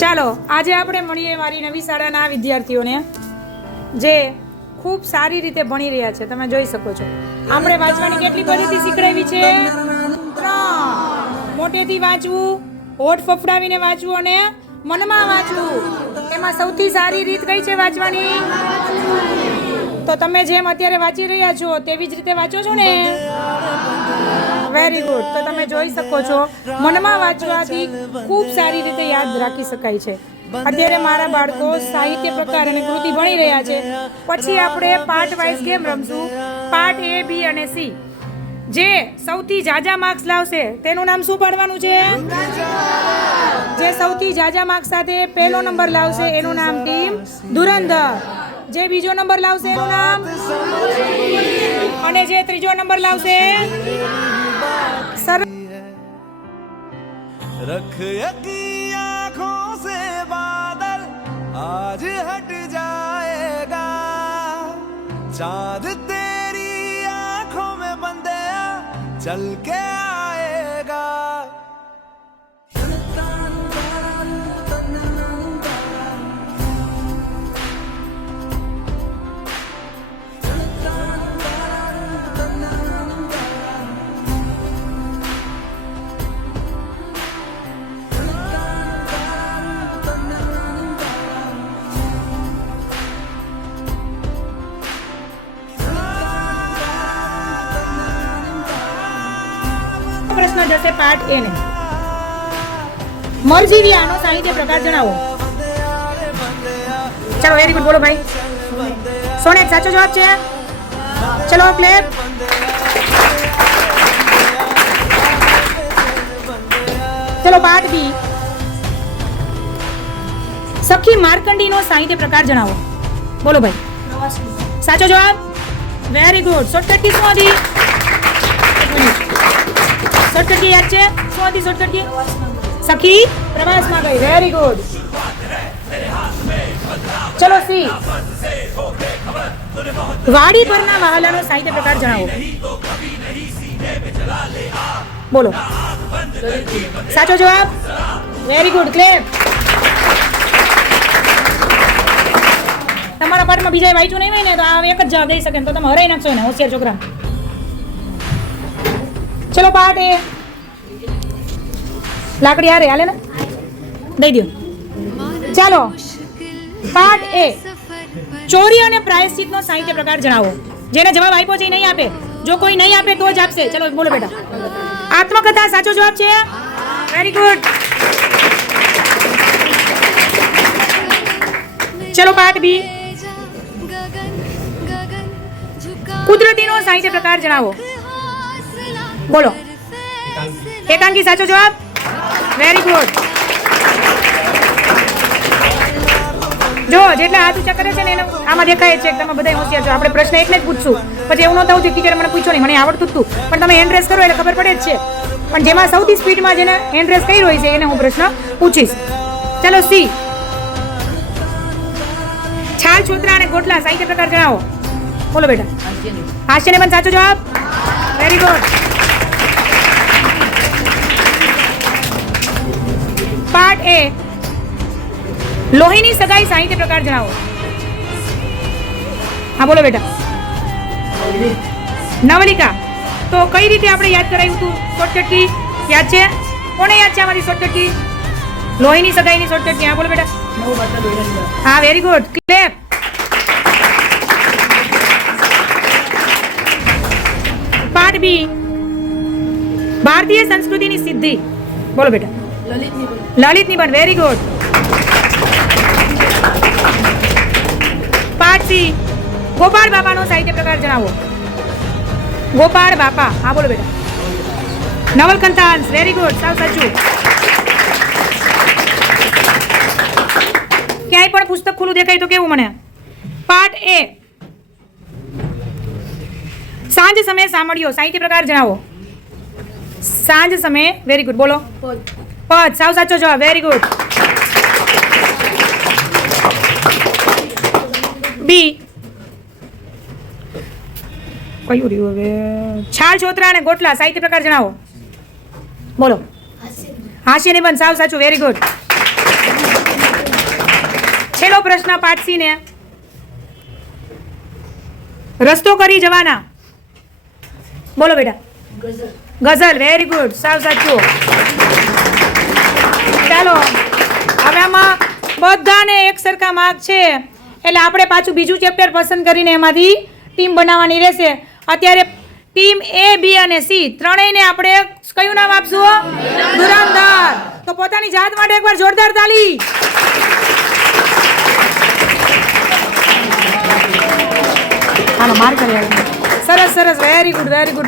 ચાલો આજે આપણે મળીએ મારી નવી શાળાના વિદ્યાર્થીઓને જે ખૂબ સારી રીતે ભણી રહ્યા છે. તમે જોઈ શકો છો આપણે વાંચવાની કેટલી પદ્ધતિ શીખડાવી છે? 3. મોટેથી વાંચવું, હોઠ ફફડાવીને વાંચવું અને મનમાં વાંચવું. એમાં સૌથી સારી રીત કઈ છે વાંચવાની? તો તમે જેમ અત્યારે વાંચી રહ્યા છો તેવી જ રીતે વાંચો છો ને? Very good. તો તમે જોઈ શકો છો મનમાં વાંચવાથી ખૂબ સારી રીતે યાદ રાખી શકાય છે. અત્યારે મારા બાળકો સાહિત્ય પ્રકાર અને કૃતિ ભણી રહ્યા છે. પછી આપણે પાર્ટ વાઇઝ ગેમ રમશું. પાર્ટ A, B અને C. જે સૌથી ઝાઝા માર્ક્સ લાવશે તેનું નામ શું પાડવાનું છે? જે સૌથી ઝાઝા માર્ક્સ સાથે પહેલો નંબર લાવશે એનું નામ ટીમ ધુરંધર. જે બીજો નંબર લાવશે એનું નામ, અને જે ત્રીજો નંબર લાવશે रख यकी आँखों से बादल आज हट जाएगा, चांद तेरी आँखों में बंदे चल के आएगा. પ્રશ્ન જશે પાર્ટ A ને. મરજીવી આનો સાહિત્ય પ્રકાર જણાવો. ચલો વેરી ગુડ, બોલો ભાઈ. સોનેટ સાચો જવાબ છે. ચલો ક્લેપ. ચલો પાર્ટ B. સખી માર્કંડીનો સાહિત્ય પ્રકાર જણાવો. બોલો ભાઈ. સાચો જવાબ. Very good. શોર્ટકટ કી શું હતી? શોર્ટકટ કી યાદ છે? શું હતી શોર્ટકટ કી? સખી પ્રવાસમાં ગઈ. Very good. ચલો C. વાડી પરના વહાલાનો સાહિત્ય પ્રકાર જણાવો. બોલો. સાચો જવાબ. Very good. ક્લેપ. તમારા પાઠમાં બીજા વાંચ્યું નહીં હોય ને તો આ એક જ જવાબ દઈ શકે તો તમે હરાઈ નાખશો ને હોશિયાર છોકરા. ચલો પાર્ટ A. લાકડી હારે હાલે ને દઈ દો. ચાલો પાર્ટ A. ચોરી અને પ્રાયશ્ચિતનો સાહિત્ય પ્રકાર જણાવો. જેને જવાબ આપ્યો છે એ નહીં આપે. જો કોઈ નહીં આપે તો જ આપશે. ચલો બોલો બેટા. આત્મકથા સાચો જવાબ છે. Very good. ચલો પાર્ટ B. કુદરતીનો સાહિત્ય પ્રકાર જણાવો. બોલો. એકાંકી સાચો જવાબ. Very good. જો જેટલા હાથ ઊંચા કરે છે ને એનો આમાં દેખાય છે કે તમે બધા હોશિયાર છો. આપણે પ્રશ્ન એટલે જ પૂછશું. પછી એવું ન થવું જોઈએ ટીચરે મને પૂછ્યો નહીં, મને આવડતું જ હતું. પણ તમે હેન્ડ રેસ કરો એટલે ખબર પડે જ છે. પણ જેમાં સૌથી સ્પીડમાં જેને હેન્ડ રેસ કર્યો હોય છે એને હું પ્રશ્ન પૂછીશ. ચલો C. છાલ, છોતરા અને ગોટલા સાહિત્ય પ્રકાર જણાવો. બોલો બેટા. હાસ્યને પણ સાચો જવાબ. Very good. Part A. લોહીની સગાઈ સાહિત્ય પ્રકાર જણાવો. હા બોલો બેટા. નવલિકા. તો કઈ રીતે આપણે યાદ કરાવ્યું હતું? શોર્ટકટ કી યાદ છે? કોને યાદ છે આમાંથી શોર્ટકટ કી? લોહીની સગાઈની શોર્ટકટ કી. હા બોલો બેટા. હા very good. Clap. Part B. ભારતીય સંસ્કૃતિની સિદ્ધિ. બોલો બેટા. લલિત નિબંધ. Very good. Part C. ગોપાળ બાપાનો સાહિત્ય પ્રકાર જણાવો. ગોપાળ બાપા. હા બોલો બેટા. નવલકથાંશ. Very good. સાવ સાચું. ક્યાંય પણ પુસ્તક ખુલ્લું દેખાય તો કેવું મને? Part A. સાંજ સમયે સાંભળ્યો સાહિત્ય પ્રકાર જણાવો. સાંજ સમયે. Very good. બોલો. પદ. સાવ સાચો જવાબ. Very good. B. કયું રહ્યું હવે? છાલ, છોતરા અને ગોટલા સાહિત્ય પ્રકાર જણાવો. બોલો. હાસ્ય નિબંધ સાવ સાચું, વેરી ગુડ. છેલ્લો પ્રશ્ન પાડસીને. રસ્તો કરી જવાના. બોલો બેટા. ગઝલ, વેરી ગુડ, સાવ સાચું. ચાલો હવે આમાં બધાને એક સરખા માર્ક છે એટલે આપણે પાછું બીજું ચેપ્ટર પસંદ કરીને એમાંથી ટીમ બનાવવાની રહેશે. અત્યારે ટીમ A, B અને C ત્રણેયને આપણે કયું નામ આપશું? ધુરંધર. તો પોતાની જાત માટે એકવાર જોરદાર તાલી. હાલો માર કરી. સરસ સરસ, વેરી ગુડ, વેરી ગુડ.